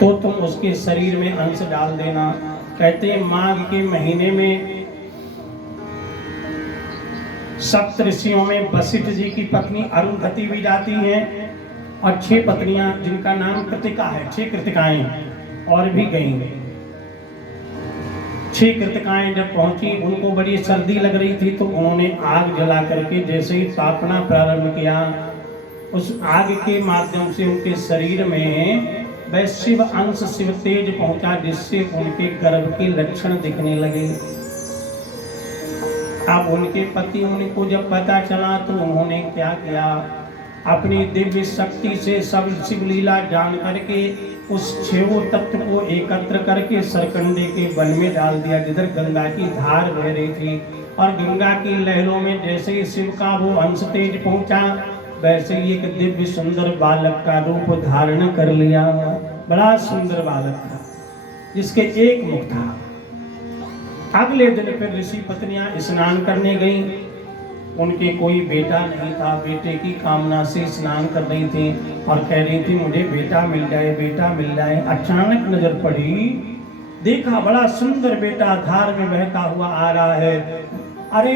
तो तुम उसके शरीर में अंश डाल देना। कहते हैं माघ के महीने में सप्तऋषियों में वशिष्ठ जी की पत्नी अरुंधति भी जाती हैं और 6 पत्नियां जिनका नाम कृतिका है, 6 कृतिकाएं और भी गई। 6 कृतिकाएं जब पहुंची, उनको बड़ी सर्दी लग रही थी तो उन्होंने आग जला करके जैसे ही तापना प्रारंभ किया, उस आग के माध्यम से उनके शरीर में वह शिव अंश शिव तेज पहुंचा, जिससे उनके गर्भ के लक्षण दिखने लगे। अब उनके पति उनको जब पता चला तो उन्होंने क्या किया, अपनी दिव्य शक्ति से सब शिव लीला जान करके उस 6 तत्व को एकत्र करके सरकंडे के वन में डाल दिया, जिधर गंगा की धार बह रही थी। और गंगा की लहरों में जैसे ही शिव का वो अंश तेज पहुंचा, वैसे ही एक दिव्य सुंदर बालक का रूप धारण कर लिया। बड़ा सुंदर बालक था जिसके एक मुख था। अगले दिन फिर ऋषि पत्नियां स्नान करने गईं। उनके कोई बेटा नहीं था, बेटे की कामना से स्नान कर रही थी और कह रही थी मुझे बेटा मिल जाए, बेटा मिल जाए। अचानक नजर पड़ी, देखा बड़ा सुंदर बेटा धार में बहता हुआ आ रहा है। अरे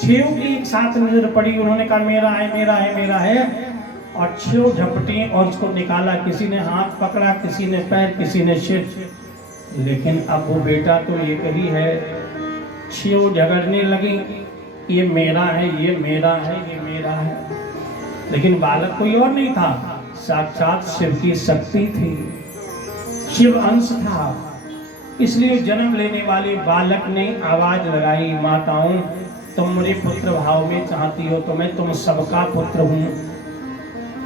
6 की एक साथ नजर पड़ी, उन्होंने कहा मेरा है मेरा है मेरा है, और 6 झपटी और उसको निकाला। किसी ने हाथ पकड़ा, किसी ने पैर, किसी ने सिर, लेकिन अब वो बेटा तो एक ही है। 6 झगड़ने लगी, ये मेरा है, ये मेरा है, ये मेरा है, लेकिन बालक कोई और नहीं था, साक्षात शिव की शक्ति थी, शिव अंश था। इसलिए जन्म लेने वाले बालक ने आवाज लगाई, माताओं तुम मुझे पुत्र भाव में चाहती हो तो मैं तुम सबका पुत्र हूं।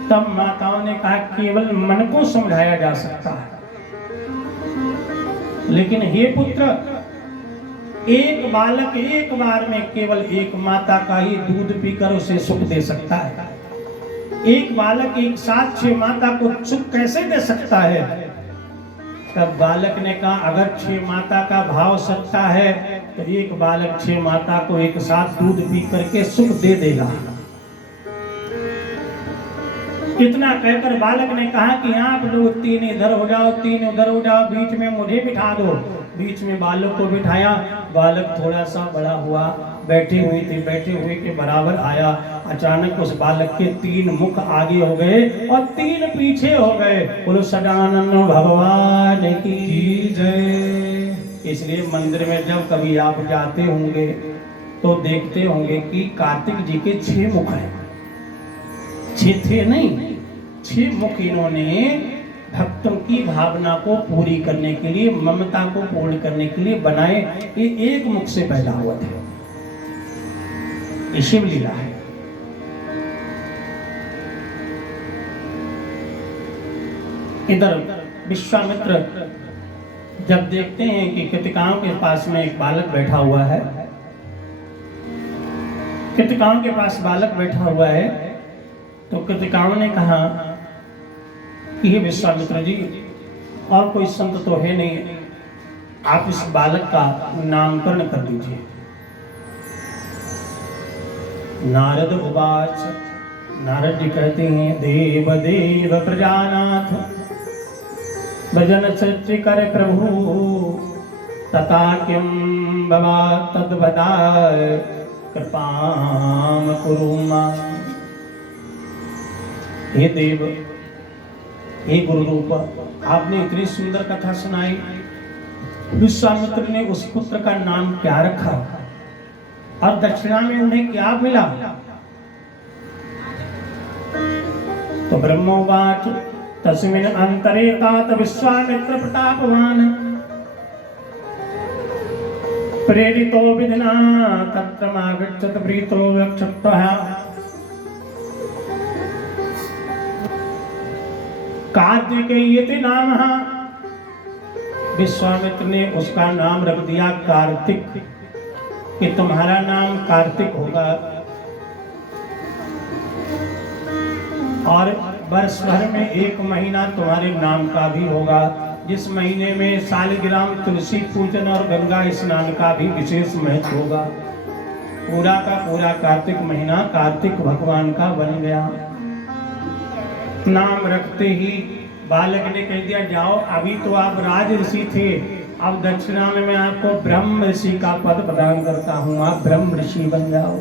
तब माताओं ने कहा केवल मन को समझाया जा सकता है, लेकिन हे पुत्र, एक बालक एक बार में केवल एक माता का ही दूध पीकर उसे सुख दे सकता है। एक बालक एक साथ 6 माता को सुख कैसे दे सकता है? तब बालक ने कहा अगर 6 माता का भाव सच्चा है तो एक बालक 6 माता को एक साथ दूध पी करके सुख दे देगा। इतना कहकर बालक ने कहा कि आप लोग 3 इधर हो जाओ, 3 उधर हो जाओ, बीच में मुझे बिठा दो। बीच में बालक को बिठाया। बालक थोड़ा सा बड़ा हुआ, बैठे हुए थे, बैठे हुए के बराबर आया। अचानक उस बालक के 3 मुख आगे हो गए और 3 पीछे हो गए। बोलो सदानंद भगवान की जय। इसलिए मंदिर में जब कभी आप जाते होंगे तो देखते होंगे कि कार्तिक जी के 6 मुख हैं। 6 थे नहीं, 6 मुख इन्होंने भक्तों की भावना को पूरी करने के लिए, ममता को पूर्ण करने के लिए बनाए। ये एक मुख से पैदा हुआ थे। ये शिव लीला है। इधर विश्वामित्र जब देखते हैं कि कृतिकाओं के पास में एक बालक बैठा हुआ है, कृतिकाओं के पास बालक बैठा हुआ है, तो कृतिकाओं ने कहा कि विश्वामित्र जी, और कोई संत तो है नहीं, आप इस बालक का नामकरण कर दीजिए। नारद उवाच, नारद जी कहते हैं देव देव प्रजानाथ भजन सच्चे कर प्रभु तथा किम बाबा तद्वदाय कृपाम कुरु मां। हे देव, हे गुरु रूप, आपने इतनी सुंदर कथा सुनाई। विश्वामित्र ने उस पुत्र का नाम क्या रखा और दक्षिणा में उन्हें क्या मिला? तो ब्रह्मोवाच तस्मिन् अंतरे तात विश्वामित्र प्रतापवान प्रेरितो विधिना तत्रमागच्छत प्रीतो वक्षतः कार्तिकेयति नाम। विश्वामित्र ने उसका नाम रख दिया कार्तिक, कि तुम्हारा नाम कार्तिक होगा और वर्ष भर में 1 महीना तुम्हारे नाम का भी होगा, जिस महीने में शालिग्राम तुलसी पूजन और गंगा स्नान का भी विशेष महत्व होगा। पूरा का पूरा कार्तिक महीना कार्तिक भगवान का बन गया। नाम रखते ही बालक ने कह दिया जाओ, अभी तो आप राज ऋषि थे, अब दक्षिणा में मैं आपको ब्रह्म ऋषि का पद प्रदान करता हूं, आप ब्रह्म ऋषि बन जाओ।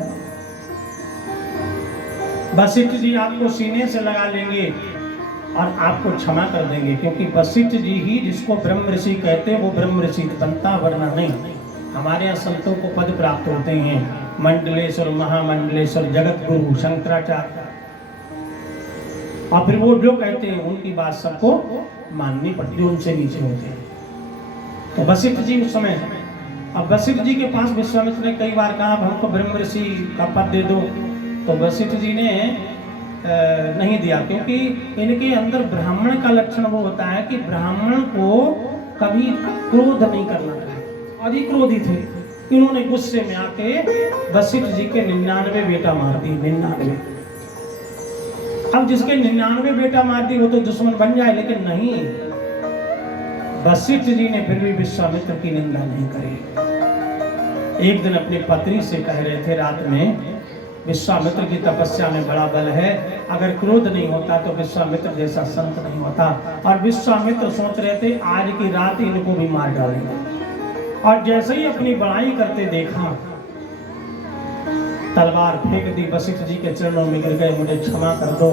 वशिष्ठ जी आपको सीने से लगा लेंगे और आपको क्षमा कर देंगे, क्योंकि वशिष्ठ जी ही जिसको ब्रह्म ऋषि कहते हैं वो ब्रह्म ऋषि बनता, वरना नहीं। हमारे यहाँ संतों को पद प्राप्त होते हैं, मंडलेश्वर, महामंडलेश्वर, जगत गुरु, शंकराचार्य, और फिर वो जो कहते हैं उनकी बात सबको माननी पड़ती, जो उनसे नीचे होते हैं। तो वशिष्ठ जी उस समय, अब वशिष्ठ जी के पास विश्वामित्र ने कई बार कहा हमको ब्रह्म ऋषि का पद दे दो, तो वशिष्ठ जी ने नहीं दिया, क्योंकि इनके अंदर ब्राह्मण का लक्षण वो होता है कि ब्राह्मण को कभी क्रोध नहीं करना चाहिए, अधिक क्रोधी थे। इन्होंने गुस्से में आके वशिष्ठ जी के 99 बेटा मार दिए, 99। अब जिसके 99 बेटा मार दिए वो तो दुश्मन बन जाए, लेकिन नहीं, वशिष्ठ जी ने फिर भी विश्वामित्र की निंदा नहीं करी। एक दिन अपनी पत्नी से कह रहे थे रात में, विश्वामित्र की तपस्या में बड़ा बल है, अगर क्रोध नहीं होता तो विश्वामित्र जैसा संत नहीं होता। और विश्वामित्र सोच रहे थे आज की रात इनको भी मार डालेंगे, और जैसे ही अपनी बड़ाई करते देखा, तलवार फेंक दी, वशिष्ठ जी के चरणों में गिर गए, मुझे क्षमा कर दो।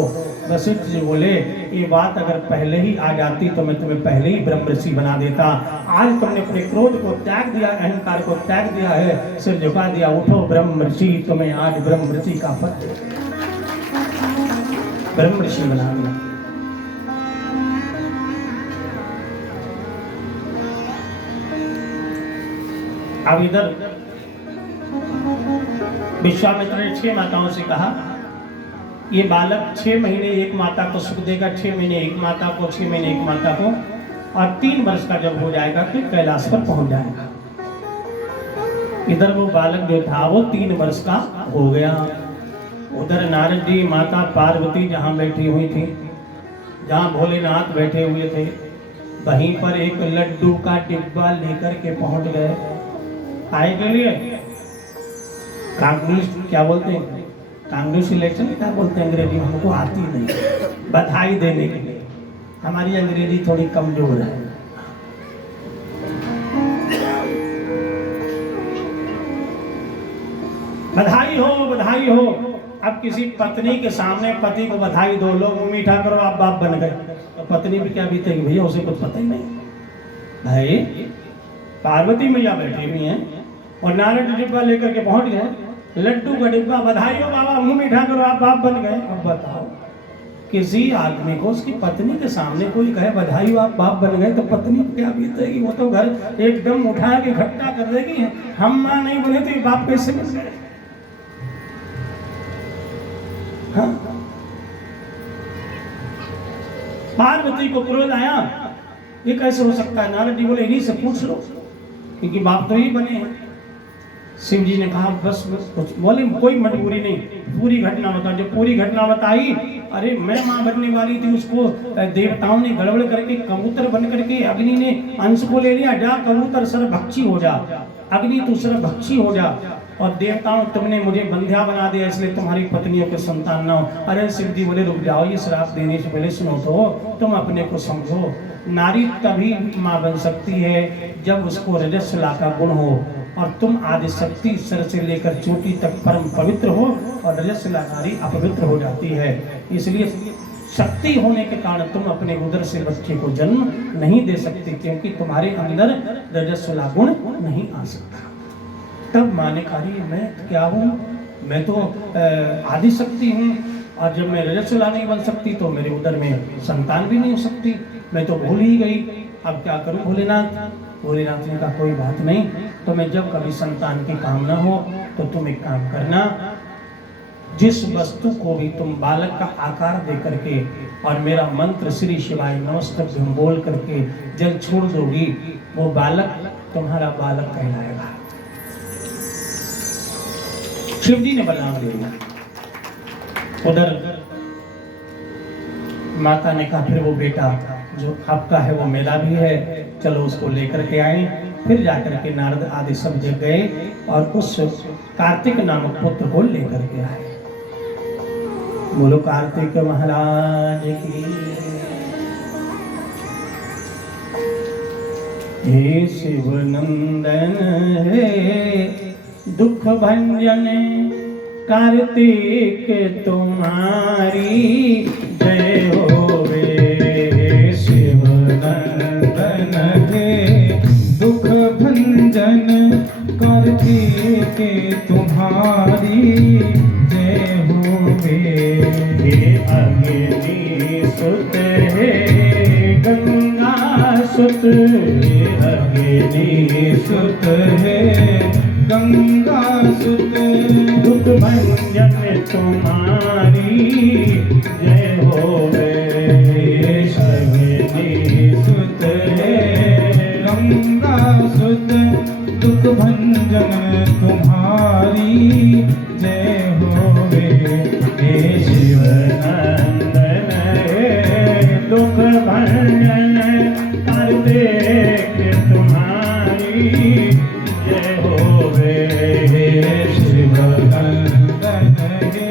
वशिष्ठ जी बोले ये बात अगर पहले ही आ जाती तो मैं तुम्हें पहले ही ब्रह्म ऋषि बना देता। आज तुमने अपने क्रोध को त्याग दिया, अहंकार को त्याग दिया है, सिर झुका दिया, उठो ब्रह्म ऋषि, तुम्हें आज ब्रह्म ऋषि का पद ब्रह्म ऋषि बना दिया। अब इधर विश्वामित्र ने 6 माताओं से कहा ये बालक 6 महीने एक माता को सुख देगा, 6 महीने एक माता को, 6 महीने एक माता को, और 3 वर्ष का जब हो जाएगा फिर कैलाश पर पहुंच जाएगा। इधर वो बालक जो था वो 3 वर्ष का हो गया। उधर नारद जी, माता पार्वती जहाँ बैठी हुई थी, जहाँ भोलेनाथ बैठे हुए थे, वहीं पर एक लड्डू का डिब्बा लेकर के पहुंच गए। आए के लिए कांग्रेस क्या बोलते हैं, कांग्रेस इलेक्शन क्या बोलते हैं अंग्रेजी, हमको आती नहीं, बधाई देने के लिए। हमारी अंग्रेजी थोड़ी कमजोर है। बधाई हो, बधाई हो। अब किसी पत्नी के सामने पति को बधाई दो, लोग मीठा करो आप बाप बन गए, तो पत्नी भी क्या बीतेगी भैया, उसे कुछ पता ही नहीं। भाई पार्वती मैया बैठी हुई हैं और नारद डिब्बा लेकर के पहुंच गए, लड्डू का डिब्बा, बधाई हो बाबा, मुंह मीठा करो आप बाप बन गए। अब बताओ किसी आदमी को उसकी पत्नी के सामने कोई कहे बधाई हो आप बाप बन गए, तो पत्नी क्या बीतेगी, वो तो घर एकदम उठा के इकट्ठा कर देगी, हम मां नहीं बने तो ये बाप कैसे बन गए। हाँ? पार्वती को क्रोध आया, ये कैसे हो सकता है। नारद जी बोले इन्हीं से पूछ लो, क्योंकि बाप तो ही बने हैं। शिव जी ने कहा बस कुछ बोले, कोई मजबूरी नहीं, पूरी घटना बता। जो पूरी घटना बताई, अरे मैं माँ बनने वाली थी, उसको देवताओं ने गड़बड़ करके कबूतर बन करके अग्नि ने अंश को ले लिया, जा कबूतर सर्वभक्षी हो जा, अग्नि तू सर्वभक्षी हो जा, और देवताओं तुमने मुझे बंध्या बना दिया, इसलिए तुम्हारी पत्नियों के संतान ना हो। अरे शिव जी बोले रुक जाओ, ये श्राप देने से पहले सुनो तो, तुम अपने को समझो। नारी तभी माँ बन सकती है जब उसको रजस्वला का गुण हो, और तुम आदि शक्ति सर से लेकर चोटी तक परम पवित्र हो, और रजस्वला नारी अपवित्र हो जाती है। इसलिए शक्ति होने के कारण तुम अपने उदर से बच्चे को जन्म नहीं दे सकते, क्योंकि तुम्हारे अंदर रजस्वला गुण नहीं आ सकता। तब माँ ने कहा मैं क्या हूँ, मैं तो आदि शक्ति हूँ, और जब मैं रजस्वला नहीं बन सकती तो मेरे उदर में संतान भी नहीं हो सकती, मैं तो भूल ही गई, अब क्या करूँ भोलेनाथ। भोलेनाथ ने कहा कोई बात नहीं, तो मैं जब कभी संतान की कामना हो तो तुम एक काम करना, जिस वस्तु को भी तुम बालक का आकार दे करके और मेरा मंत्र श्री शिवाय नमस्तभ्यम बोल करके जल छोड़ दोगी, वो बालक तुम्हारा बालक कहलाएगा। शिव जी ने बलराम दे दिया। उधर माता ने कहा फिर वो बेटा जो आपका है वो मेरा भी है, चलो उसको लेकर के आए। फिर जाकर के नारद आदि सब जग गए और उस कार्तिक नामक पुत्र को लेकर के आए। बोलो कार्तिक महाराज की। हे शिव नंदन हे दुख भंजन कार्तिक तुम्हारी जय होवे। हे शिव नंदन हे दुख भंजन कार्तिक तुम्हारी जय होवे। हे अग्नि सुत हे गंगा सुत हे अग्नि सुत है गंगा सुत दुख भंजन तुम्हारी जय होवे। अग्नि सुत है गंगा सुत दुख भंजन तुम्हारी जय होवे। हे शिव नंदन हे दुख भंजन कार्तिक तुम्हारी जय होवे। हे शिव नंदन हे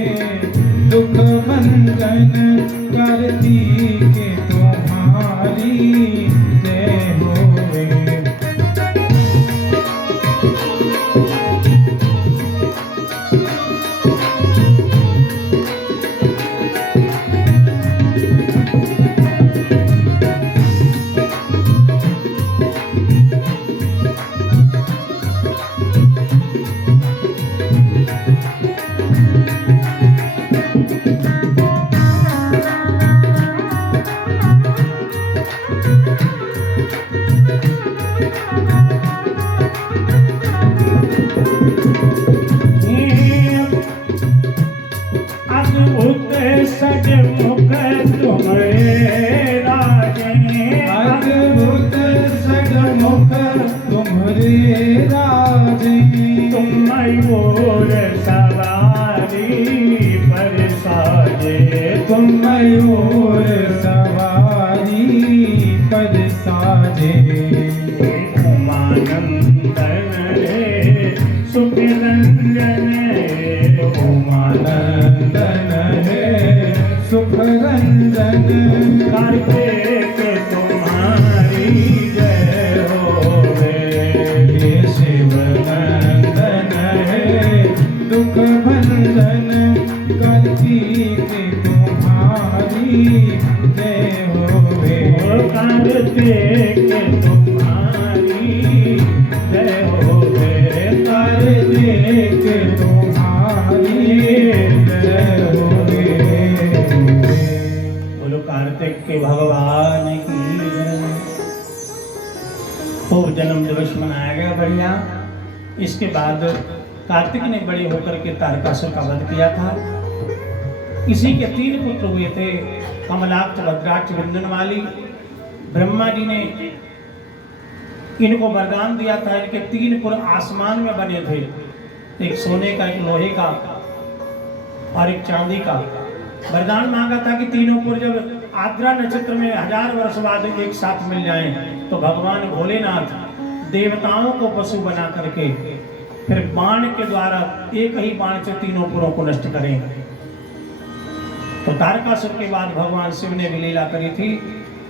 दुख भंजन कार्तिक तुम्हारी जय होवे। अद्भुत सजमुख तुम्हारे राजे। अद्भुत सजमुख तुम्हारे राजे। तुम मयूर सवारी पर साजे। तुम मयूर सवारी पर साजे। उमानंदन रे सुख रंजन उमानंदन है सुख रंजन कार्तिक तुम्हारी जय होवे। हे शिव नंदन है दुख भंजन कार्तिक तुम्हारी जय होवे। कार्तिक तुम्हारी जय होवे। कार्तिक तुम्हारी जय होवे। बोलो कार्तिक के भगवान की जय। खूब जन्म दिवस मनाया गया बढ़िया। इसके बाद कार्तिक ने बड़े होकर के तारकासुर का वध किया था। इसी के 3 पुत्र हुए थे, कमलाक्ष, भद्राक्ष, विंदनवाली। ब्रह्मा जी ने इनको वरदान दिया था। इनके 3 पुत्र आसमान में बने थे, एक सोने का, एक लोहे का और एक चांदी का। वरदान मांगा था कि तीनों पुत्र जब आद्रा नक्षत्र में 1000 वर्ष बाद एक साथ मिल जाएं, तो भगवान भोलेनाथ देवताओं को पशु बना करके फिर बाण के द्वारा एक ही बाण से तीनों पुरों को नष्ट करेंगे। तो तारकासुर के बाद भगवान शिव ने भी लीला करी थी।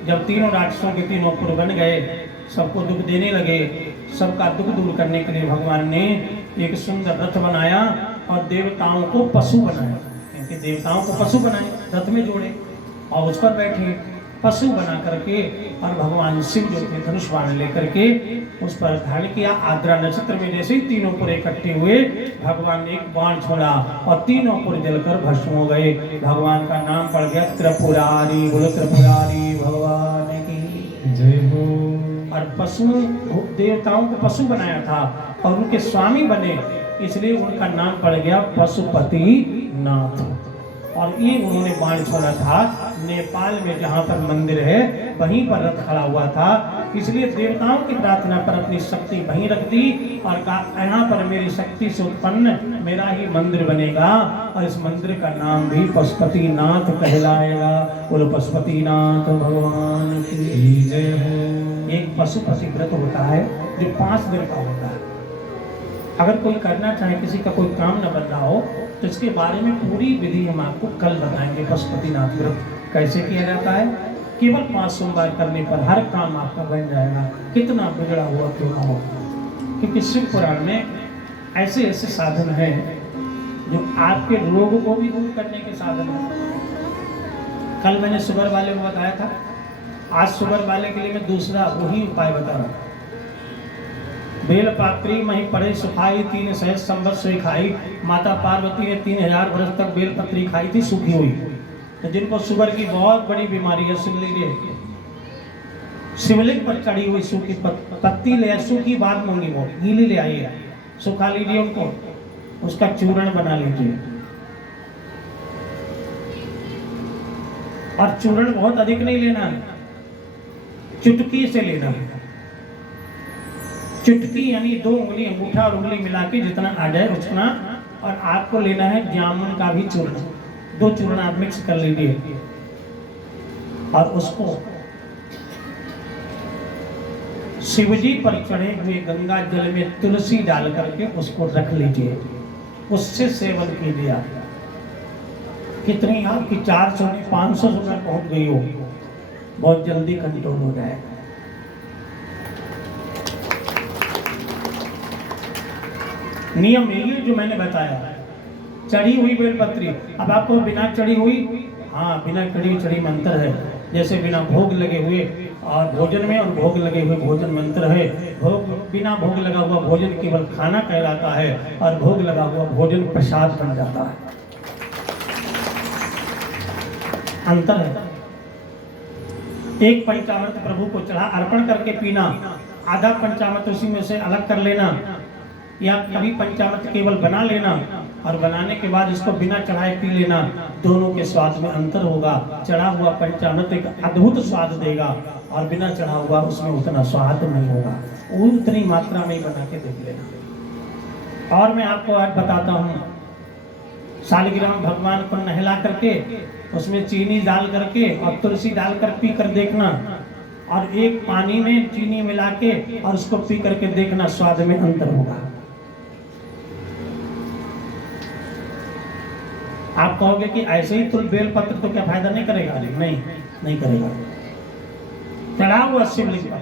जब तीनों राक्षसों के तीनों पुर बन गए, सबको दुख देने लगे, सबका दुख दूर करने के लिए भगवान ने एक सुंदर रथ बनाया और देवताओं को पशु बनाया। क्योंकि देवताओं को पशु बनाए, रथ में जोड़े और उस पर बैठे, पशु बना करके। और भगवान शिव जो थे धनुष बाण लेकर के उस पर धारण किया। आद्रा नक्षत्र में जैसे ही तीनों पुर इकट्ठे हुए, भगवान ने एक बाण छोड़ा और तीनों पुर जलकर भस्म हो गए। भगवान का नाम पड़ गया त्रिपुरारी। बोलो त्रिपुरारी भगवान की जय हो। और पशु देवताओं को पशु बनाया था और उनके स्वामी बने, इसलिए उनका नाम पड़ गया पशुपति नाथ। और ये उन्होंने बाण छोड़ा था नेपाल में, जहाँ पर मंदिर है वहीं पर रथ खड़ा हुआ था। इसलिए देवताओं की प्रार्थना पर अपनी शक्ति वहीं रख दी और कहा यहाँ पर मेरी शक्ति से उत्पन्न मेरा ही मंदिर बनेगा और इस मंदिर का नाम भी पशुपति नाथ कहलाएगा। बोलो पशुपति नाथ भगवान की जय हो। एक पशुपति व्रत होता है जो 5 दिन का होता है। अगर कोई करना चाहे, किसी का कोई काम न बन रहा हो, तो इसके बारे में पूरी विधि हम आपको कल बताएंगे। पशुपतिनाथ व्रत कैसे किया जाता है, केवल 5 सोमवार करने पर हर काम आपका बन जाएगा, कितना बिगड़ा हुआ क्यों ना हो। क्योंकि शिव पुराण में ऐसे ऐसे साधन हैं जो आपके रोग को भी दूर करने के साधन हैं। कल मैंने शुगर वाले को बताया था, आज शुगर वाले के लिए मैं दूसरा वही उपाय बता रहा हूँ। बेल पात्री मही पड़े सुखाई, 3 सहज संवत सोई खाई। माता पार्वती ने 3000 वर्ष तक बेल पत्री खाई थी सूखी हुई। तो जिनको शुगर की बहुत बड़ी बीमारी है, सुन लीजिए, शिवलिंग पर चढ़ी हुई सूखी पत्ती ले, सूखी बात मांगी, वो गीली ले आइए, सुखा लीजिए उनको, उसका चूर्ण बना लीजिए। और चूर्ण बहुत अधिक नहीं लेना है, चुटकी से लेना है। चुटकी यानी 2 उंगली, अंगूठा और उंगली मिला के जितना आ जाए उतना। और आपको लेना है जामुन का भी चूर्ण, 2 चूर्ण आप मिक्स कर लीजिए और उसको शिवजी पर चढ़े हुए गंगा जल में तुलसी डाल करके उसको रख लीजिए, उससे सेवन कीजिए। आप कितनी आपकी 400 500 शुगर पहुंच गई हो, बहुत जल्दी कंट्रोल हो जाएगा। नियम ये जो मैंने बताया, चढ़ी हुई बेलपत्री। अब आपको बिना चढ़ी हुई, हाँ बिना चढ़ी मंत्र है, जैसे बिना भोग लगे हुए और भोजन में, और भोग लगे हुए भोजन मंत्र है। बिना भोग लगा हुआ भोजन केवल खाना कहलाता है, और भोग लगा हुआ भोजन प्रसाद बन जाता है। अंतर है। एक पंचामृत प्रभु को चढ़ा अर्पण करके पीना, आधा पंचामृत उसी में से अलग कर लेना, या कभी पंचामृत केवल बना लेना और बनाने के बाद इसको बिना चढ़ाए पी लेना। दोनों के स्वाद में अंतर होगा। चढ़ा हुआ पंचामृत एक अद्भुत स्वाद देगा और बिना चढ़ा हुआ उसमें उतना स्वाद नहीं होगा। उतनी मात्रा में ही बना के देख लेना। और मैं आपको आज बताता हूँ, शालिग्राम भगवान को नहला करके उसमें चीनी डाल करके और तुलसी डालकर पी कर देखना, और एक पानी में चीनी मिला के और उसको पी करके देखना, स्वाद में अंतर होगा। आप कहोगे कि ऐसे ही तुल बेल पत्र तो क्या फायदा नहीं करेगा? नहीं करेगा। चढ़ा हुआ शिवलिंग पर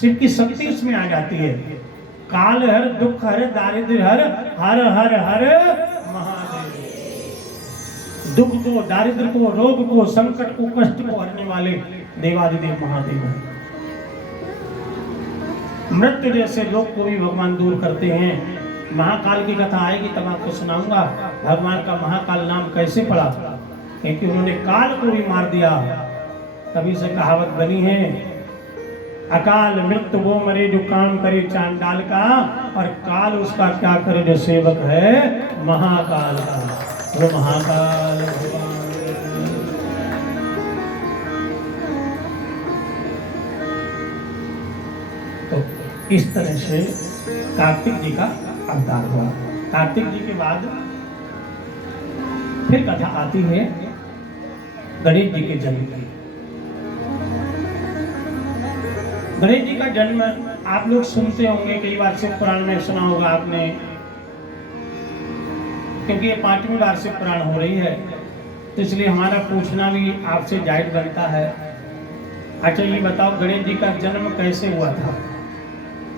शिव की शक्ति उसमें आ जाती है। काल हर, दुख हर, दारिद्र्य हर, हर हर हर महादेव। दुख को, दारिद्र को, रोग को, संकट को, कष्ट को हरने वाले देवादिदेव महादेव हैं। मृत्यु जैसे रोग को भी भगवान दूर करते हैं। महाकाल की कथा आएगी तब आपको सुनाऊंगा भगवान का महाकाल नाम कैसे पड़ा, क्योंकि उन्होंने काल को भी मार दिया। तभी से कहावत बनी है, अकाल मृत्यु वो मरे जो काम करे चांडाल का, और काल उसका क्या करे जो सेवक है महाकाल का। वो महाकाल भगवान। तो इस तरह से कार्तिक जी का अवतार हुआ। कार्तिक जी के बाद फिर कथा आती है गणेश जी के जन्म की। गणेश जी का जन्म आप लोग सुनते होंगे, कई बार शिव पुराण में सुना होगा आपने, क्योंकि ये 5वीं बार शिव पुराण हो रही है, तो इसलिए हमारा पूछना भी आपसे जायज बनता है। अच्छा ये बताओ, गणेश जी का जन्म कैसे हुआ था?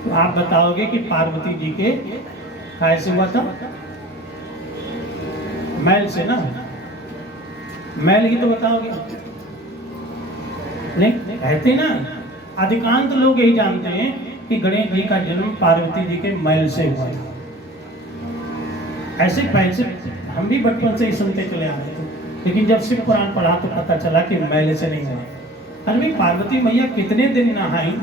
तो आप बताओगे कि पार्वती जी के कैसे हुआ था? मैल से ना, मैल ही तो बताओगे। नहीं कहते ना, अधिकांश लोग यही जानते हैं कि गणेश जी का जन्म पार्वती जी के मैल से हुआ था। ऐसे पैसे हम भी बचपन से ही सुनते चले आ रहे थे, लेकिन जब शिव पुराण पढ़ा तो पता चला कि मैल से नहीं हुआ। अरे पार्वती मैया कितने दिन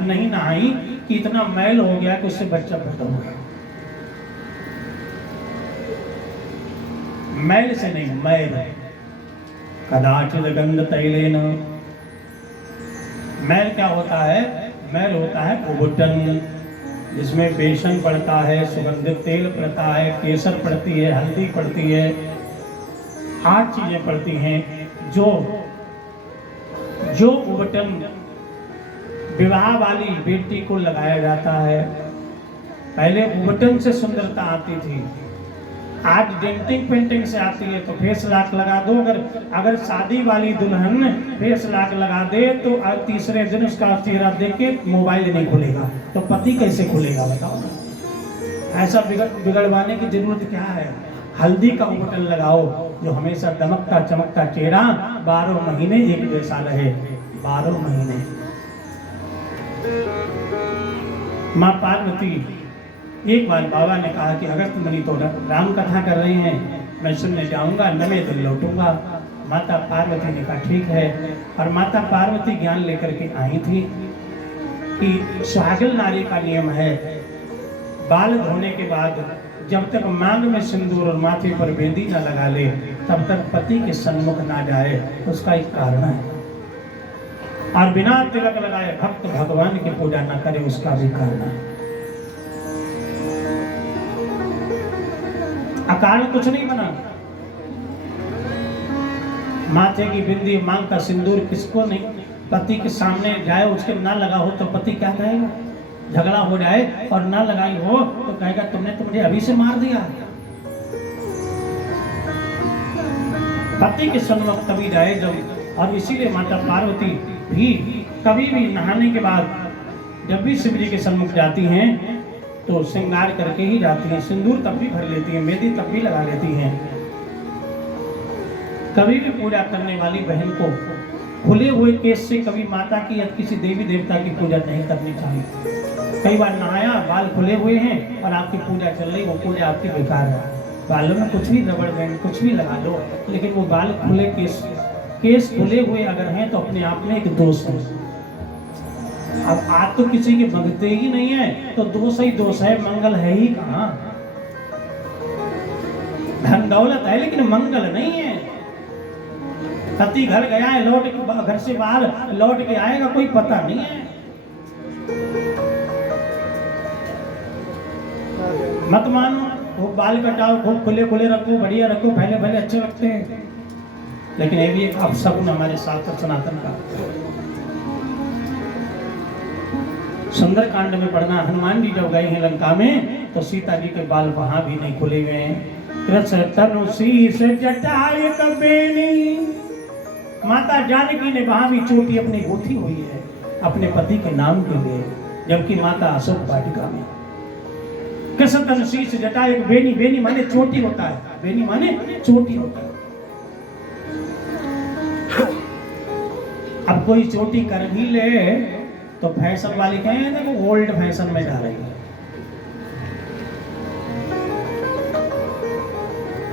नहीं नहाई कि इतना मैल हो गया कि उससे बच्चा पैदा हो गया। मैल से नहीं, मैल कदाचित गंध तैलेन। मैल क्या होता है? मैल होता है उबटन, जिसमें बेसन पड़ता है, सुगंधित तेल पड़ता है, केसर पड़ती है, हल्दी पड़ती है, 8 चीजें पड़ती हैं। जो उबटन विवाह वाली बेटी को लगाया जाता है। पहले उबटन से सुंदरता आती थी, आज डेंटिंग पेंटिंग से आती है तो फेस लॉक लगा दो। अगर शादी वाली दुल्हन फेस लॉक लगा दे तो तीसरे दिन उसका चेहरा देख के मोबाइल नहीं खुलेगा, तो पति कैसे खुलेगा बताओ ना। ऐसा बिगड़वाने की जरूरत क्या है। हल्दी का बटन लगाओ जो हमेशा दमकता चमकता चेहरा 12 महीने एक जैसा रहे, 12 महीने। माँ पार्वती, एक बार बाबा ने कहा कि अगस्त मुनि तो राम कथा कर रहे हैं, मैं सुनने जाऊंगा, नवे दिन लौटूंगा। माता पार्वती ने कहा ठीक है। और माता पार्वती ज्ञान लेकर के आई थी कि सुहागिन नारी का नियम है, बाल धोने के बाद जब तक मांग में सिंदूर और माथे पर बेदी न लगा ले तब तक पति के सन्मुख ना जाए। उसका एक कारण है। और बिना तिलक लगाए भक्त भगवान की पूजा न करे, उसका भी कारण है। अकारण कुछ नहीं बना। माथे की बिंदी, मांग का सिंदूर किसको नहीं, पति के सामने जाए उसके ना लगा हो तो पति क्या कहेगा। झगड़ा हो जाए और ना लगाई हो तो कहेगा तुमने तो मुझे अभी से मार दिया। पति के सन्मुख तभी जाए जब, और इसीलिए माता पार्वती भी कभी भी नहाने के बाद जब भी शिव जी के सन्मुख जाती हैं तो श्रृंगार करके ही जाती हैं। सिंदूर तब भी भर लेती हैं, मेहंदी तब भी लगा लेती हैं। कभी भी पूजा करने वाली बहन को खुले हुए केस से कभी माता की या किसी देवी देवता की पूजा नहीं करनी चाहिए। कई बार नहाया, बाल खुले हुए हैं और आपकी पूजा चल रही, वो पूजा आपकी बेकार है। बालों में कुछ भी रबड़ बैंड कुछ भी लगा लो, लेकिन वो बाल खुले, केस खुले हुए अगर हैं तो अपने आप में एक दोष है। अब आप तो किसी के भगते ही नहीं है तो दोष ही दोष है, मंगल है ही कहाँ। धन दौलत है लेकिन मंगल नहीं है। पति घर गया है, घर से बाहर लौट के आएगा कोई पता नहीं है। मत मानो, वो बाल कटाओ, खूब खुले खुले रखो, बढ़िया रखो, पहले पहले अच्छे लगते हैं, लेकिन ये भी एक अपशकुन हमारे शास्त्र सनातन का। सुंदरकांड में पढ़ना, हनुमान जी जब गए हैं लंका में तो सीता जी के बाल वहां भी नहीं खुले हुए हैं। कृष्ण तनु शीश जटाए कबेनी, माता जानकी ने वहां भी चोटी अपनी गुथी हुई है अपने पति के नाम के लिए, जबकि माता अशोक वाटिका में। कृष्ण तनु शीश जटाए बेनी, बेनी माने चोटी होता है, बेनी माने चोटी होता है। अब कोई चोटी कर भी ले तो फैशन वाली कहें ना वो ओल्ड फैशन में जा रही है।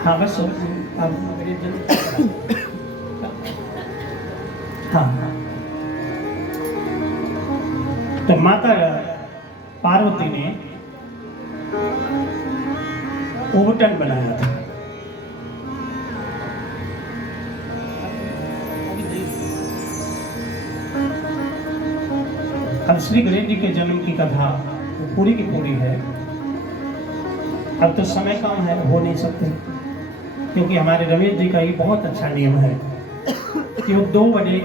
हाँ बस हाँ, तो माता पार्वती ने ओवटन बनाया था। अब श्री गणेश जी के जन्म की कथा पूरी की पूरी है। अब तो समय कम है, हो नहीं सकते, क्योंकि हमारे रमेश जी का ये बहुत अच्छा नियम है कि वो 2 बजे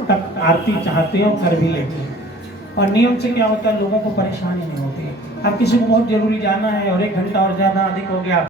तक आरती चाहते हैं और कर भी लेते हैं। और नियम से क्या होता है, लोगों को परेशानी नहीं होती है। अब किसी को बहुत जरूरी जाना है और 1 घंटा और ज़्यादा अधिक हो गया